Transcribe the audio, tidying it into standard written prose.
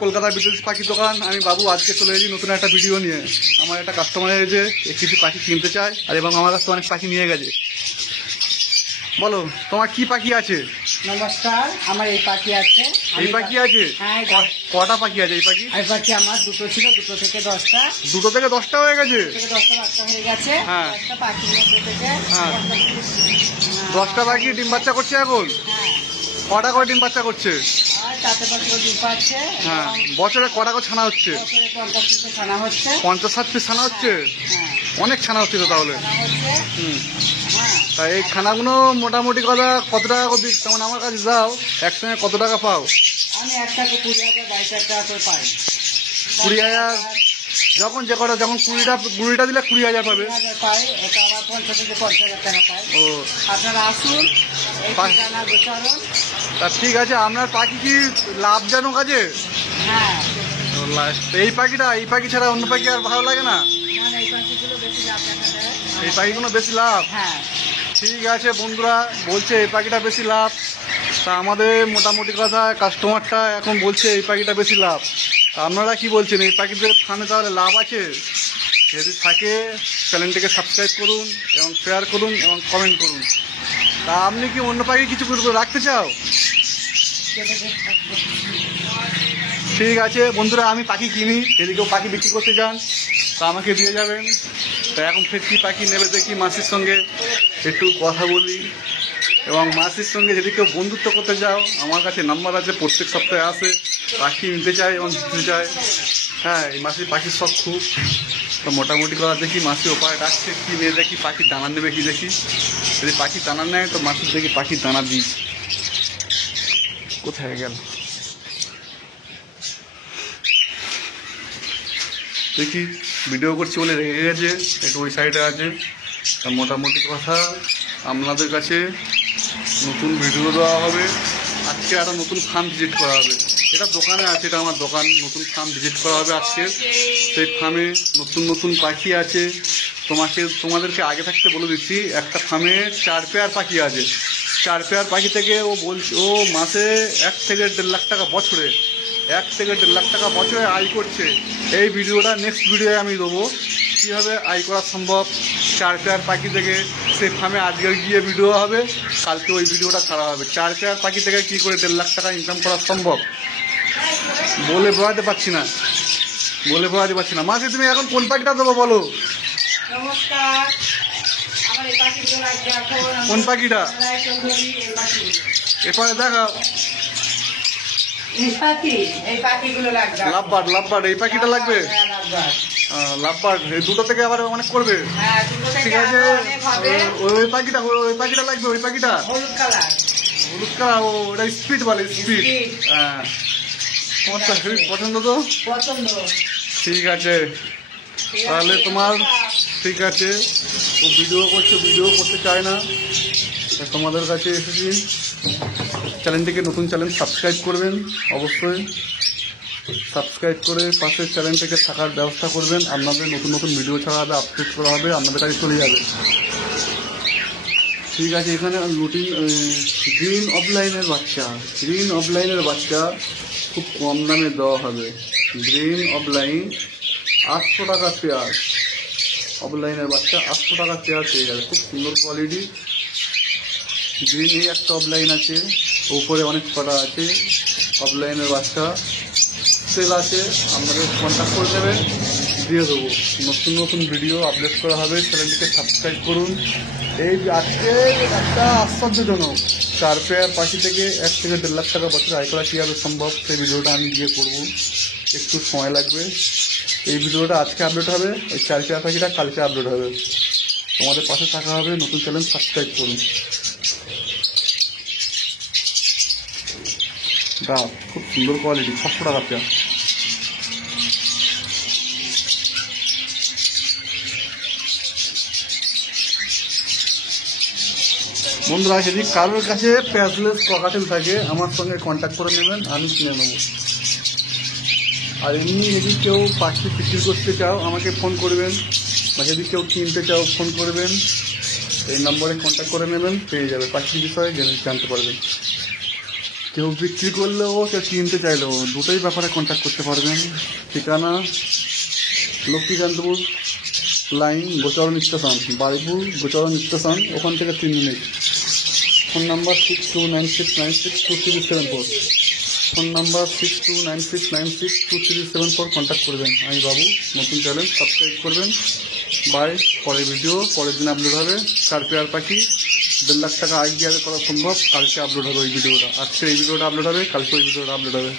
কলকাতার বিদেশ পাখি দোকান। আমি বাবু আজকে চলে এসেছি নতুন একটা ভিডিও নিয়ে। আমার একটা কাস্টমার এসেছে, কিছু পাখি কিনতে চায় আর এবং আমার কাছে অনেক পাখি নিয়ে গেছে। বলো তোমার কি পাখি আছে? নমস্কার, আমার এই পাখি আছে। এই পাখি আছে? হ্যাঁ। কটা পাখি আছে এই পাখি? এই পাখি আমার দুটো ছিল, 2 থেকে 10টা। 2 থেকে 10টা হয়ে গেছে? 2 থেকে 10টা বাচ্চা হয়ে গেছে। হ্যাঁ। 10টা পাখির মধ্যে থেকে হ্যাঁ। 10টা পাখি ডিম বাচ্চা করছে এখন? হ্যাঁ। কটা করে ডিম বাচ্চা করছে? আর 4-5 ডিম পাচ্ছে। হ্যাঁ। বছরে কটা করে ছানা হচ্ছে? বছরে 50 পিসে ছানা হচ্ছে। 50-60 পিস ছানা হচ্ছে? হ্যাঁ। অনেক ছানা হচ্ছে তো তাহলে। ছানা হচ্ছে। হুম। হ্যাঁ। তা এই ছানাগুলো মোটামুটি কত টাকা করে দিচ্ছ? যেমন আমার কাছে যাও একসঙ্গে কত টাকা পাও? আমি একটাকে 20,000 22,000 টাকা করে পাই। 20,000 যখন 20টা দিলে 20,000 পাবে। 20,000 পাই। এটা আমার 50 থেকে 50,000 টাকা পাই। ও আপনারা আসুন, এই ঠিকানা গোচারণ। তা ঠিক আছে। আপনার পাখি কি লাভজনক আছে? হ্যাঁ। এই পাখি ছাড়া অন্য পাখি আর ভালো লাগে না? মানে এই পাখিগুলো বেশি লাভ দেখা যায়। এই পাখিগুলো বেশি লাভ? হ্যাঁ। ঠিক আছে বন্ধুরা, বলছে এই পাখিটা বেশি লাভ। তা আমাদের মোটামুটি কথা কাস্টমারটা এখন বলছে এই পাখিটা বেশি লাভ। তা আপনারা কি বলছেন, এই পাখিদের ফার্মে তাহলে লাভ আছে? যদি থাকে চ্যানেলটিকে সাবস্ক্রাইব করুন এবং শেয়ার করুন এবং কমেন্ট করুন। তা আপনি কি অন্য পাখি কিছু রাখতে চাও? ঠিক আছে বন্ধুরা, আমি পাখি কিনি, যদি কেউ পাখি বিক্রি করতে যান তা আমাকে দিয়ে যাবেন। তা এখন ফের কী পাখি নেবে দেখি, মাসির সঙ্গে একটু কথা বলি। এবং মাসির সঙ্গে যদি কেউ বন্ধুত্ব করতে যাও, আমার কাছে নাম্বার আছে, প্রত্যেক সপ্তাহে আসে, পাখি নিতে চায় এবং দিতে চায়। হ্যাঁ, এই মাসির পাখির শখ খুব। তো মোটামুটি কথা দেখি মাসি ওপারে ডাকছে, কী নিয়ে দেখি, পাখির দানা নেবে কি দেখি। যদি পাখির দানা নেয় তো মাসির দেখি পাখির দানা দিই। কোথায় গেল দেখি, ভিডিও করছি বলে রেগে গেছে, একটু ওই সাইডে আছে। তা মোটামুটি কথা আপনাদের কাছে নতুন ভিডিও দেওয়া হবে। আজকে একটা নতুন ফার্ম ভিজিট করা হবে। এটা দোকানে আছে, এটা আমার দোকান। নতুন ফার্ম ভিজিট করা হবে আজকে। সেই ফার্মে নতুন পাখি আছে। তোমাদেরকে আগে থাকতে বলে দিচ্ছি, একটা ফার্মে 4 পেয়ার পাখি আছে। 4 পেয়ার পাখি থেকে ও মাসে 1 থেকে 1.5 লাখ টাকা বছরে 1 থেকে 1.5 লাখ টাকা বছরে আয় করছে। এই ভিডিওটা নেক্সট ভিডিওয়ে আমি দেবো, কীভাবে আয় করা সম্ভব 4 পেয়ার পাখি থেকে। সেই ফার্মে আজকে গিয়ে ভিডিও হবে, কালকে ওই ভিডিওটা ছাড়া হবে। 4 পেয়ার পাখি থেকে কী করে 1.5 লাখ টাকা ইনকাম করা সম্ভব বলে বোঝাতে পারছি না। মাসি তুমি এখন কোন পাখিটা দেবো বলো? নমস্কার, আমার এই পাখিগুলো লাগবে এখন। কোন পাখিটা? এরপরে দেখাও। এই পাখিগুলো লাগবে। লাভবার্ড এই পাখিটা লাগবে? লাভবার্ড এই দুটো থেকে আবার অনেক করবে। ঠিক আছে, ওই পাখিটা লাগবে। ওই পাখিটা হলুদ কালার। ওটা স্পিড বলে, স্পিড। হ্যাঁ, তোমার তো হেভি পছন্দ তো। ঠিক আছে তাহলে তোমার, ঠিক আছে। ও ভিডিও করতে চায় না, তোমাদের কাছে এসেছি। চ্যানেলটিকে নতুন চ্যানেল সাবস্ক্রাইব করবেন, অবশ্যই সাবস্ক্রাইব করে পাশের চ্যানেলটিকে থাকার ব্যবস্থা করবেন। আপনাদের নতুন ভিডিও ছাড়া হবে, আপলোড করা হবে, আপনাদের কাছে চলে যাবে। ঠিক আছে, এখানে রুটিন গ্রিন অফলাইনের বাচ্চা খুব কম দামে দেওয়া হবে। গ্রিন অফলাইন 800 টাকা পেয়ার। অফলাইনের বাচ্চা 800 টাকা পেয়ার পেয়ে যাবে, খুব সুন্দর কোয়ালিটি। গ্রিন এই একটা অফলাইন আছে, উপরে অনেক কটা আছে অফলাইনের বাচ্চা সেল আছে। আপনাদের কন্ট্যাক্ট করে নেবেন, দিয়ে দেবো। নতুন ভিডিও আপলোড করা হবে, চ্যানেলটিকে সাবস্ক্রাইব করুন। এই আজকে একটা আশ্চর্যজনক 4 পেয়ার পাখি থেকে 1 থেকে 1.5 লাখ টাকা বছর আয় করা কীভাবে সম্ভব, সেই ভিডিওটা আমি গিয়ে করবো। একটু সময় লাগবে। এই ভিডিওটা আজকে আপলোড হবে, এই 4 পেয়ার পাখিটা কালকে আপলোড হবে। তোমাদের পাশে থাকা হবে, নতুন চ্যানেল সাবস্ক্রাইব করুন। দাও, খুব সুন্দর কোয়ালিটি, 600 টাকা পেয়ার। বন্ধুরা, যদি কারোর কাছে প্যাচলেস ককাটেল থাকে আমার সঙ্গে কন্ট্যাক্ট করে নেবেন, আমি কিনে নেব। আর এমনি যদি কেউ পাখি বিক্রি করতে চাও আমাকে ফোন করবেন, বা যদি কেউ কিনতে চাও ফোন করবেন, এই নম্বরে কন্ট্যাক্ট করে নেবেন, পেয়ে যাবে। পাখির বিষয়ে জানতে পারবেন। কেউ বিক্রি করলেও কেউ কিনতে চাইলেও দুটোই ব্যাপারে কন্ট্যাক্ট করতে পারবেন। ঠিকানা Lakshmikantapur line গোচরণ station, Baripur গোচরণ station, ওখান থেকে 3 minute. Phone number 6296962374, phone number 6296962374 contact করবেন। আমি বাবু, নতুন চ্যানেল সাবস্ক্রাইব করবেন। বাই। পরের ভিডিও পরের দিন আপলোড হবে। কার্পেয়ার পাখি 1.5 লাখ টাকা আইডিয়ারে করা সম্ভব। কালকে আপলোড হবে ওই ভিডিওটা। আজকে এই ভিডিওটা আপলোড হবে, কালকে ওই ভিডিওটা আপলোড হবে।